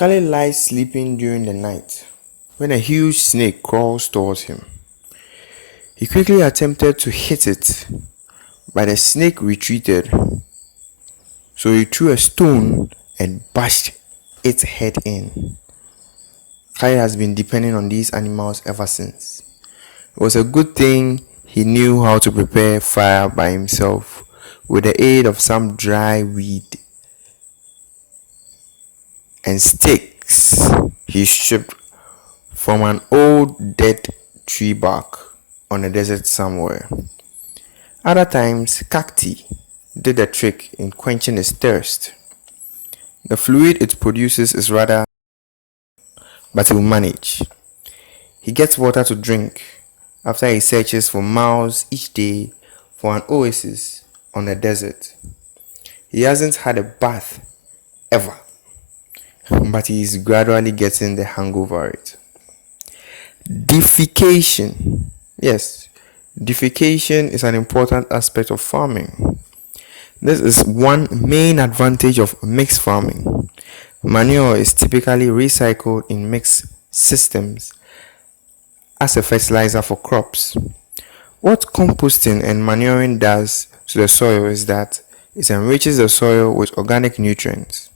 Khalid lies sleeping during the night when a huge snake crawls towards him. He quickly attempted to hit it, but the snake retreated, so he threw a stone and bashed its head in. Khalid has been depending on these animals ever since. It was a good thing he knew how to prepare fire by himself with the aid of some dry weed and sticks he stripped from an old dead tree bark on a desert somewhere. Other times, cacti did the trick in quenching his thirst. The fluid it produces is rather, but he will manage. He gets water to drink after he searches for miles each day for an oasis on the desert. He hasn't had a bath ever, but he is gradually getting the hang over it. Defecation. Yes, defecation is an important aspect of farming. This is one main advantage of mixed farming. Manure is typically recycled in mixed systems as a fertilizer for crops. What composting and manuring does to the soil is that it enriches the soil with organic nutrients.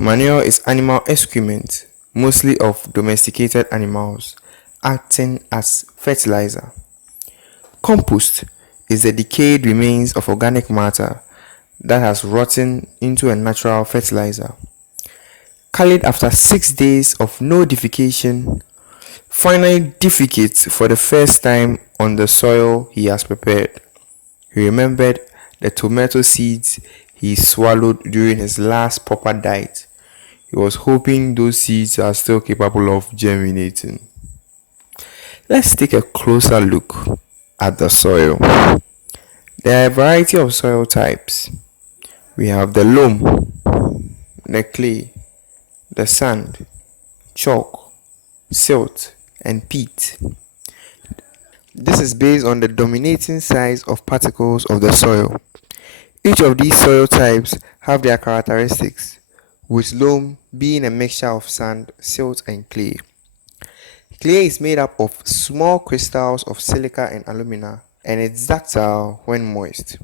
Manure is animal excrement, mostly of domesticated animals, acting as fertilizer. Compost is the decayed remains of organic matter that has rotten into a natural fertilizer. Khalid, after 6 days of no defecation, finally defecates for the first time on the soil he has prepared. He remembered the tomato seeds he swallowed during his last proper diet. He was hoping those seeds are still capable of germinating. Let's take a closer look at the soil. There are a variety of soil types. We have the loam, the clay, the sand, chalk, silt, and peat. This is based on the dominating size of particles of the soil. Each of these soil types have their characteristics, with loam being a mixture of sand, silt, and clay. Clay is made up of small crystals of silica and alumina, and it's ductile when moist.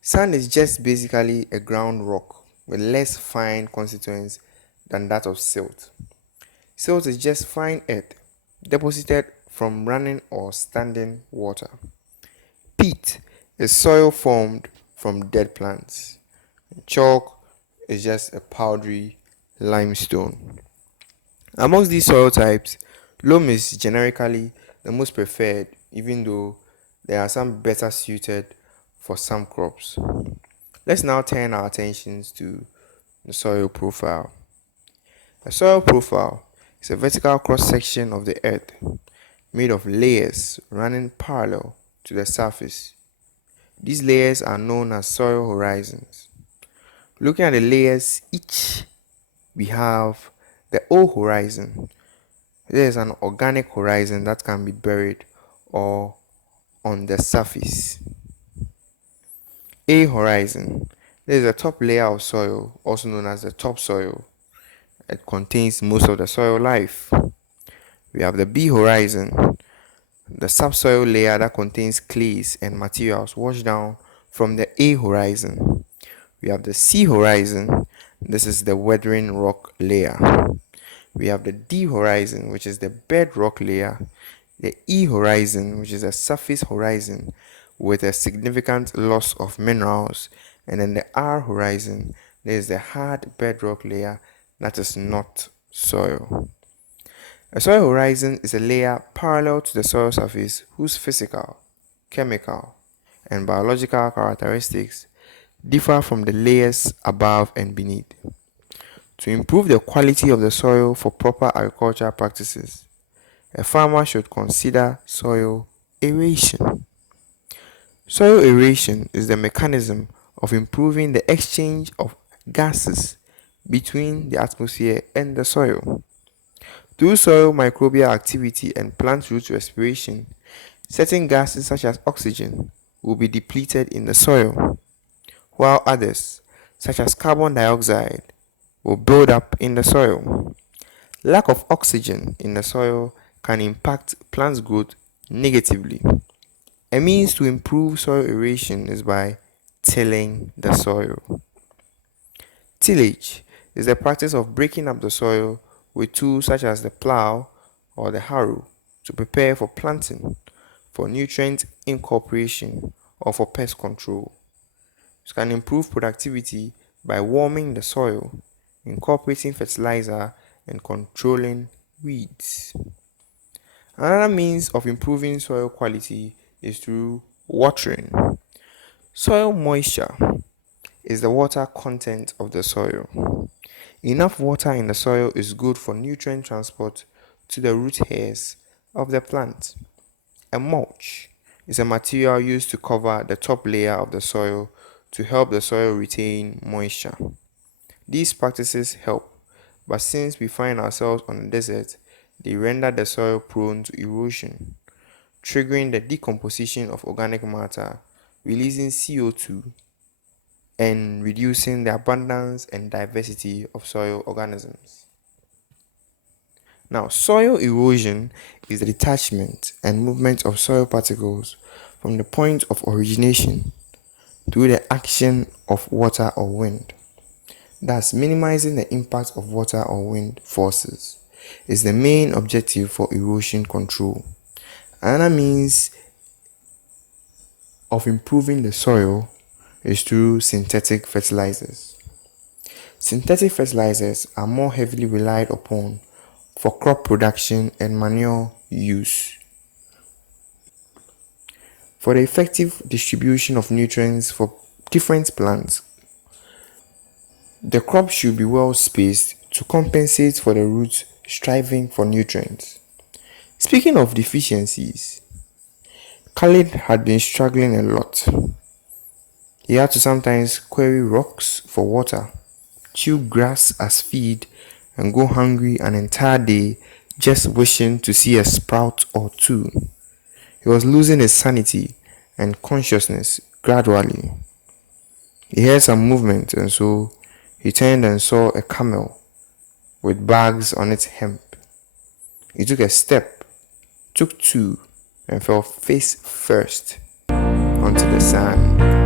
Sand is just basically a ground rock with less fine constituents than that of silt. Silt is just fine earth deposited from running or standing water. Peat is soil formed from dead plants. Chalk is just a powdery limestone. Amongst these soil types, loam is generically the most preferred, even though there are some better suited for some crops. Let's now turn our attentions to the soil profile. A soil profile is a vertical cross-section of the earth made of layers running parallel to the surface. These layers are known as soil horizons. Looking at the layers each, we have the O horizon. There is an organic horizon that can be buried or on the surface. A horizon. There is a top layer of soil, also known as the topsoil. It contains most of the soil life. We have the B horizon, the subsoil layer that contains clays and materials washed down from the A horizon. We have the C horizon. This is the weathering rock layer. We have the D horizon, which is the bedrock layer. The E horizon, which is a surface horizon with a significant loss of minerals. And then the R horizon, there is the hard bedrock layer that is not soil. A soil horizon is a layer parallel to the soil surface whose physical, chemical, and biological characteristics differ from the layers above and beneath. To improve the quality of the soil for proper agricultural practices, a farmer should consider soil aeration. Soil aeration is the mechanism of improving the exchange of gases between the atmosphere and the soil. Through soil microbial activity and plant root respiration, certain gases such as oxygen will be depleted in the soil, while others, such as carbon dioxide, will build up in the soil. Lack of oxygen in the soil can impact plant growth negatively. A means to improve soil aeration is by tilling the soil. Tillage is the practice of breaking up the soil with tools such as the plow or the harrow to prepare for planting, for nutrient incorporation, or for pest control. It can improve productivity by warming the soil, incorporating fertilizer, and controlling weeds. Another means of improving soil quality is through watering. Soil moisture is the water content of the soil. Enough water in the soil is good for nutrient transport to the root hairs of the plant. A mulch is a material used to cover the top layer of the soil to help the soil retain moisture. These practices help, but since we find ourselves on a desert, they render the soil prone to erosion, triggering the decomposition of organic matter, releasing CO2, and reducing the abundance and diversity of soil organisms. Now, soil erosion is the detachment and movement of soil particles from the point of origination through the action of water or wind. Thus, minimizing the impact of water or wind forces is the main objective for erosion control. Another means of improving the soil is through synthetic fertilizers. Synthetic fertilizers are more heavily relied upon for crop production and manure use. For the effective distribution of nutrients for different plants, the crop should be well spaced to compensate for the roots striving for nutrients. Speaking of deficiencies, Khalid had been struggling a lot. He had to sometimes quarry rocks for water, chew grass as feed, and go hungry an entire day just wishing to see a sprout or two. He was losing his sanity and consciousness gradually. He heard some movement and so he turned and saw a camel with bags on its hemp. He took a step, took two, and fell face first onto the sand.